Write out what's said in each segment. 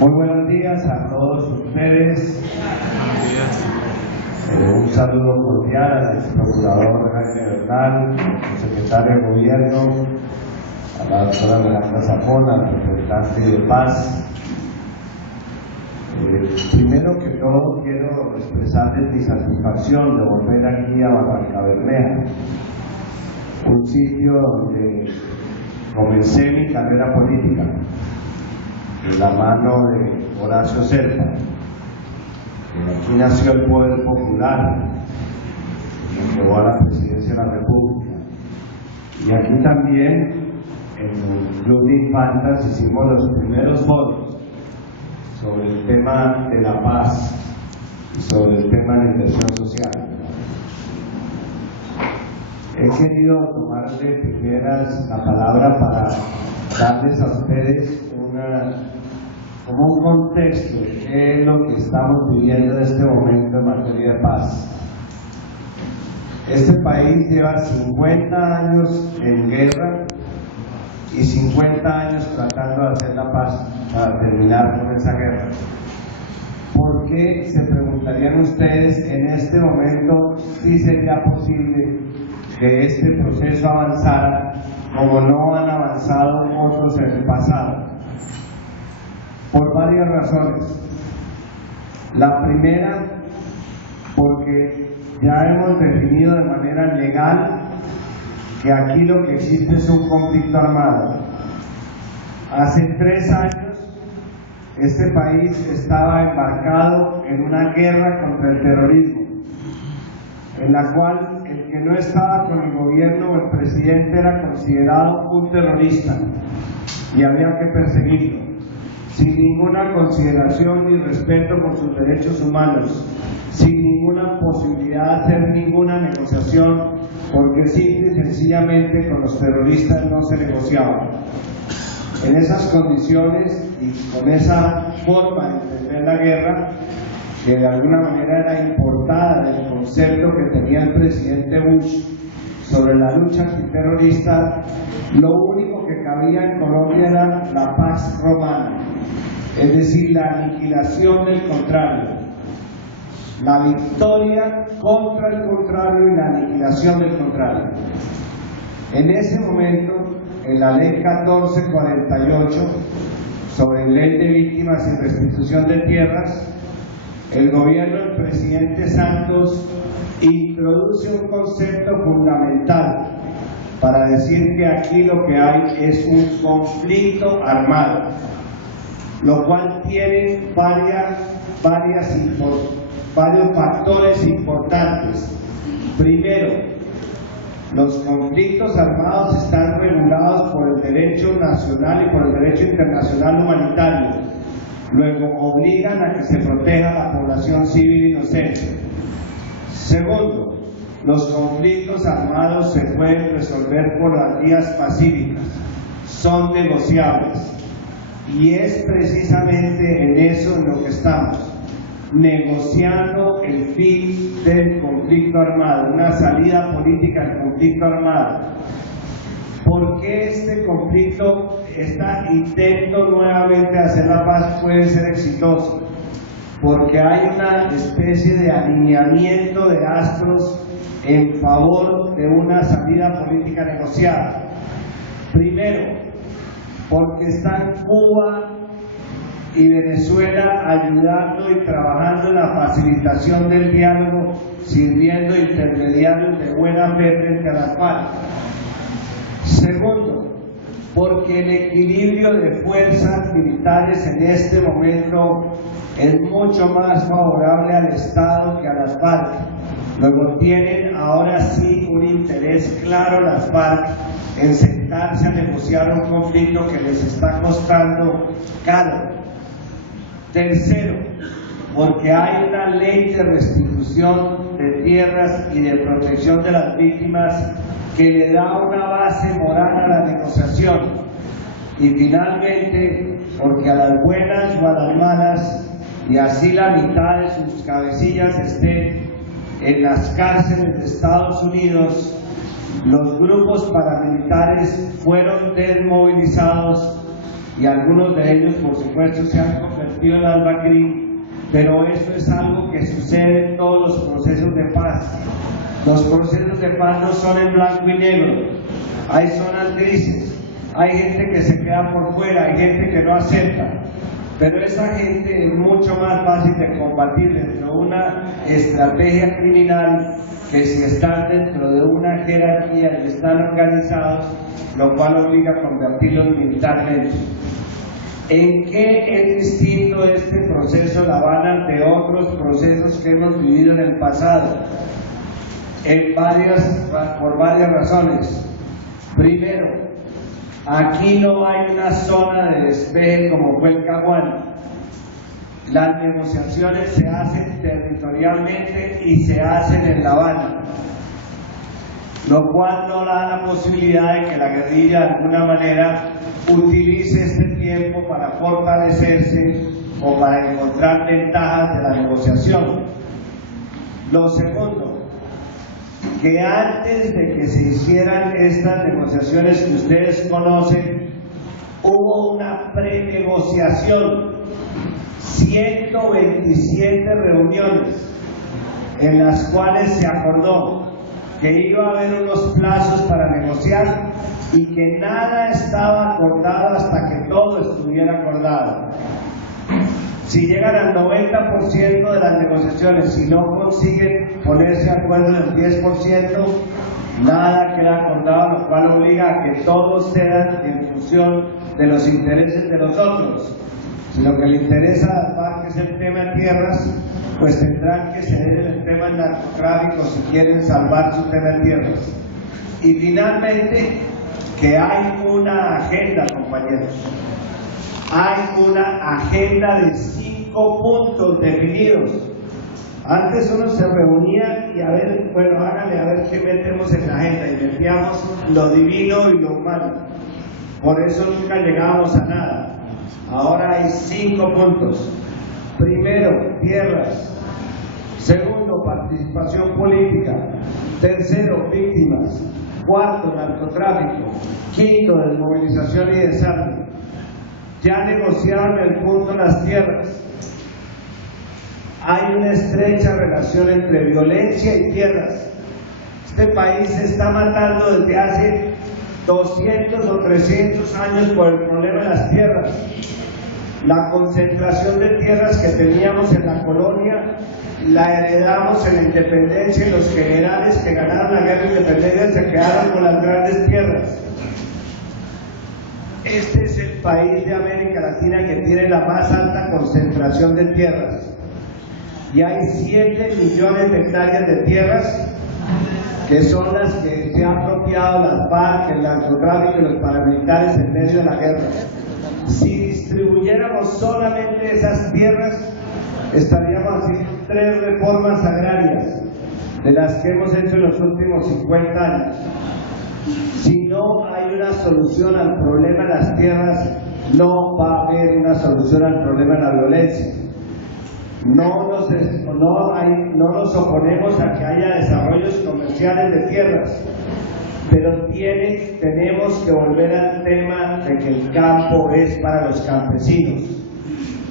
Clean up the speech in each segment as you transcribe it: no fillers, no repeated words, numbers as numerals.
Muy buenos días a todos ustedes. Un saludo cordial al ex-procurador Jaime Bernal, al secretario de Gobierno, a la doctora Miranda Zafón, al representante de Paz. Primero que todo quiero expresarles mi satisfacción de volver aquí a Barrancabermeja, un sitio donde comencé mi carrera política, de la mano de Horacio Serpa. Aquí nació el poder popular, que llevó a la presidencia de la República. Y aquí también, en el Club de Infantas, hicimos los primeros foros sobre el tema de la paz y sobre el tema de la inversión social. He querido tomar de primeras la palabra para darles a ustedes como un contexto de qué es lo que estamos viviendo en este momento en materia de paz. Este país lleva 50 años en guerra y 50 años tratando de hacer la paz para terminar con esa guerra. ¿Por qué, se preguntarían ustedes, en este momento sí sería posible que este proceso avanzara como no han avanzado otros en el pasado? Por varias razones. La primera, porque ya hemos definido de manera legal que aquí lo que existe es un conflicto armado. Hace 3 años este país estaba embarcado en una guerra contra el terrorismo, en la cual el que no estaba con el gobierno o el presidente era considerado un terrorista y había que perseguirlo, sin ninguna consideración ni respeto por sus derechos humanos, sin ninguna posibilidad de hacer ninguna negociación, porque simple y sencillamente con los terroristas no se negociaba. En esas condiciones y con esa forma de entender la guerra, que de alguna manera era importada del concepto que tenía el presidente Bush sobre la lucha antiterrorista, lo único que cabía en Colombia era la Pax Romana, es decir, la aniquilación del contrario, la victoria contra el contrario y la aniquilación del contrario. En ese momento, en la ley 1448 sobre ley de víctimas y restitución de tierras, el gobierno del presidente Santos introduce un concepto fundamental para decir que aquí lo que hay es un conflicto armado, lo cual tiene varios factores importantes. Primero, los conflictos armados están regulados por el derecho nacional y por el derecho internacional humanitario. Luego, obligan a que se proteja la población civil inocente. Segundo, los conflictos armados se pueden resolver por las vías pacíficas, son negociables. Y es precisamente en eso en lo que estamos, negociando el fin del conflicto armado, una salida política al conflicto armado. ¿Por qué este conflicto, este intento nuevamente de hacer la paz puede ser exitoso? Porque hay una especie de alineamiento de astros en favor de una salida política negociada. Primero, porque están Cuba y Venezuela ayudando y trabajando en la facilitación del diálogo, sirviendo de intermediarios de buena fe frente a las FARC. Segundo, porque el equilibrio de fuerzas militares en este momento es mucho más favorable al Estado que a las FARC. Luego tienen ahora sí un interés claro las FARC en sentarse a negociar un conflicto que les está costando caro. Tercero, porque hay una ley de restitución de tierras y de protección de las víctimas que le da una base moral a la negociación. Y finalmente, porque a las buenas o a las malas, y así la mitad de sus cabecillas estén en las cárceles de Estados Unidos, los grupos paramilitares fueron desmovilizados y algunos de ellos, por supuesto, se han convertido convertido en Al-Bakri, pero esto es algo que sucede en todos los procesos de paz. Los procesos de paz no son en blanco y negro, hay zonas grises, hay gente que se queda por fuera, hay gente que no acepta, pero esa gente es mucho más fácil de combatir dentro de una estrategia criminal que si están dentro de una jerarquía y están organizados, lo cual obliga a convertirlos militarmente. ¿En qué es distinto este proceso La Habana de otros procesos que hemos vivido en el pasado? Por varias razones. Primero, aquí no hay una zona de despeje como fue el Caguán. Las negociaciones se hacen territorialmente y se hacen en La Habana, lo cual no da la posibilidad de que la guerrilla de alguna manera utilice este tiempo para fortalecerse o para encontrar ventajas de la negociación. Lo segundo, que antes de que se hicieran estas negociaciones que ustedes conocen, hubo una prenegociación, 127 reuniones en las cuales se acordó que iba a haber unos plazos para negociar y que nada estaba acordado hasta que todo estuviera acordado. Si llegan al 90% de las negociaciones, si no consiguen ponerse de acuerdo en el 10%, nada queda acordado, lo cual obliga a que todos sean en función de los intereses de los otros. Si lo que le interesa a la FARC es el tema de tierras, pues tendrán que ceder en el tema del narcotráfico si quieren salvar su tema de tierras. Y finalmente, que hay una agenda, compañeros. Hay una agenda de 5 puntos definidos. Antes uno se reunía y a ver, bueno, háganle a ver qué metemos en la agenda, y metíamos lo divino y lo humano. Por eso nunca llegábamos a nada. Ahora hay 5 puntos. Primero, tierras. Segundo, participación política. Tercero, víctimas. Cuarto, narcotráfico. Quinto, desmovilización y desarme. Ya negociaron el punto de las tierras. Hay una estrecha relación entre violencia y tierras. Este país se está matando desde hace 200 o 300 años por el problema de las tierras. La concentración de tierras que teníamos en la colonia la heredamos en la independencia, y los generales que ganaron la guerra de independencia se quedaron con las grandes tierras. Este es el país de América Latina que tiene la más alta concentración de tierras. Y hay 7 millones de hectáreas de tierras que son las que se han apropiado las FARC, el narcotráfico y los paramilitares en medio de la guerra. Si distribuyéramos solamente esas tierras, estaríamos haciendo 3 reformas agrarias de las que hemos hecho en los últimos 50 años. Si no hay una solución al problema de las tierras, no va a haber una solución al problema de la violencia. No nos oponemos a que haya desarrollos comerciales de tierras, pero tenemos que volver al tema de que el campo es para los campesinos.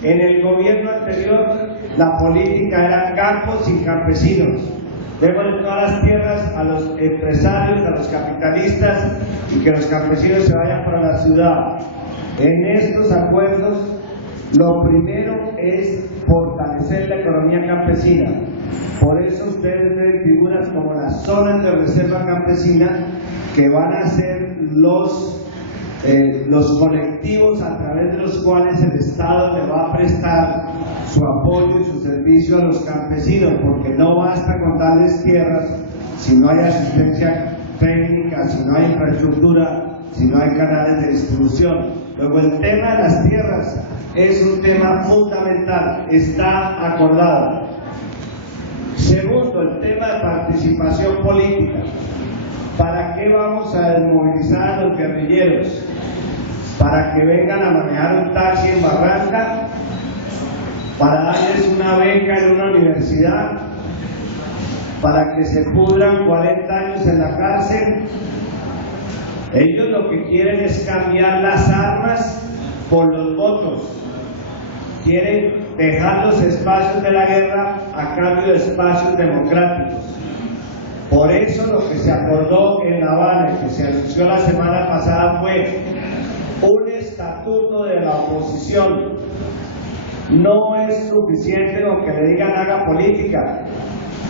En el gobierno anterior, la política era campos y campesinos. Démosle todas las tierras a los empresarios, a los capitalistas, y que los campesinos se vayan para la ciudad. En estos acuerdos, lo primero es fortalecer la economía campesina. Por eso ustedes ven figuras como las zonas de reserva campesina, que van a ser los colectivos a través de los cuales el Estado le va a prestar su apoyo y su servicio a los campesinos, porque no basta con darles tierras si no hay asistencia técnica, si no hay infraestructura, si no hay canales de distribución. Luego, el tema de las tierras es un tema fundamental, está acordado. Segundo, el tema de participación política. ¿Para qué vamos a desmovilizar a los guerrilleros? ¿Para que vengan a manejar un taxi en Barranca? ¿Para darles una beca en una universidad? ¿Para que se pudran 40 años en la cárcel? Ellos lo que quieren es cambiar las armas por los votos. quieren dejar los espacios de la guerra a cambio de espacios democráticos. Por eso lo que se acordó en La Habana, que se anunció la semana pasada, fue un estatuto de la oposición. No es suficiente con que le digan haga política.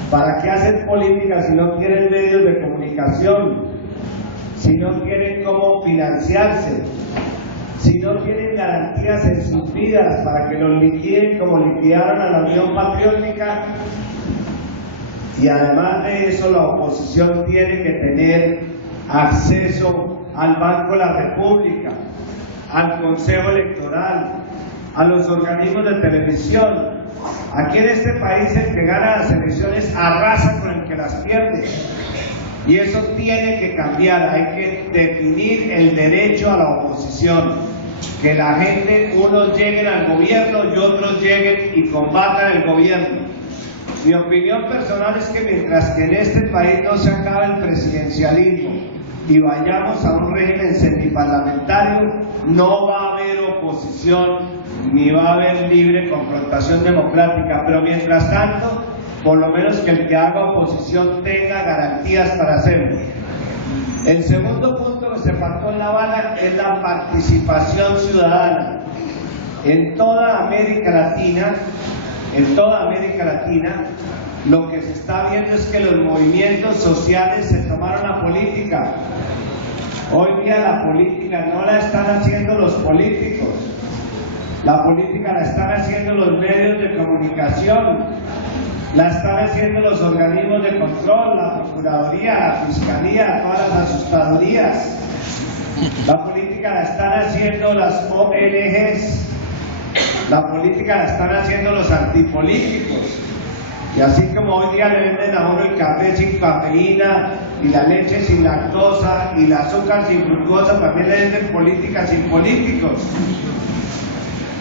¿Para qué hacer política si no tienen medios de comunicación? Si no tienen cómo financiarse, si no tienen garantías en sus vidas para que los liquiden como liquidaron a la Unión Patriótica. Y además de eso, la oposición tiene que tener acceso al Banco de la República, al Consejo Electoral, a los organismos de televisión. Aquí en este país el que gana las elecciones arrasa con el que las pierde. Y eso tiene que cambiar. Hay que definir el derecho a la oposición. Que la gente, unos lleguen al gobierno y otros lleguen y combatan el gobierno. Mi opinión personal es que mientras que en este país no se acabe el presidencialismo y vayamos a un régimen semiparlamentario, no va a haber oposición ni va a haber libre confrontación democrática. Pero mientras tanto, por lo menos que el que haga oposición tenga garantías para hacerlo. El segundo punto que se pactó en La Habana es la participación ciudadana. En toda América Latina, lo que se está viendo es que los movimientos sociales se tomaron la política. Hoy día la política no la están haciendo los políticos, la política la están haciendo los medios de comunicación, la están haciendo los organismos de control, la Procuraduría, la Fiscalía, todas las asustadurías. La política la están haciendo las ONGs. La política la están haciendo los antipolíticos. Y así como hoy día le venden a uno el café sin cafeína y la leche sin lactosa y el azúcar sin glucosa, también le venden política sin políticos.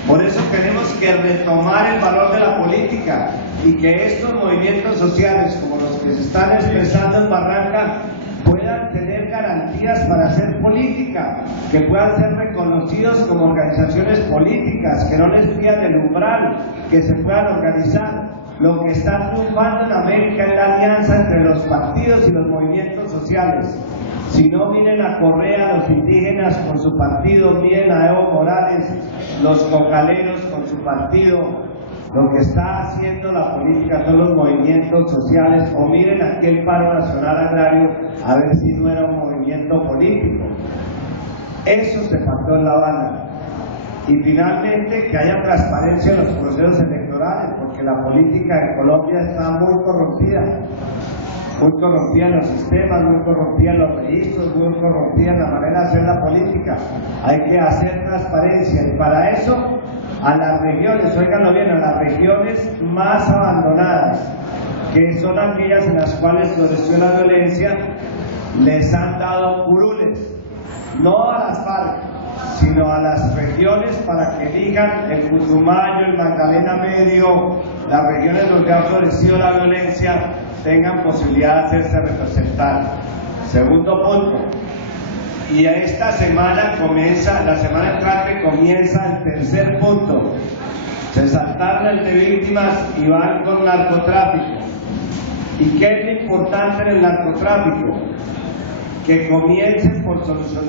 Por eso tenemos que retomar el valor de la política y que estos movimientos sociales, como los que se están expresando en Barranca, puedan tener garantías para hacer política, que puedan ser reconocidos como organizaciones políticas, que no les pidan el umbral, que se puedan organizar. Lo que está triunfando en América es la alianza entre los partidos y los movimientos sociales. Si no, miren a Correa, los indígenas con su partido, miren a Evo Morales, los cocaleros con su partido. Lo que está haciendo la política son los movimientos sociales, o miren aquí el paro nacional agrario, a ver si no era un movimiento político. Eso se pactó en La Habana. Y finalmente que haya transparencia en los procesos electorales, porque la política en Colombia está muy corrompida en los sistemas, muy corrompida en los registros, muy corrompida en la manera de hacer la política. Hay que hacer transparencia y para eso a las regiones, óiganlo bien, a las regiones más abandonadas, que son aquellas en las cuales floreció la violencia, les han dado curules, no a las FARC, sino a las regiones para que elijan el Putumayo, el Magdalena Medio, las regiones donde ha florecido la violencia, tengan posibilidad de hacerse representar. Segundo punto, y esta semana comienza, la semana entrante comienza el tercer punto. Se saltaron el de víctimas y van con narcotráfico. ¿Y qué es lo importante en el narcotráfico? Que comiencen por solucionar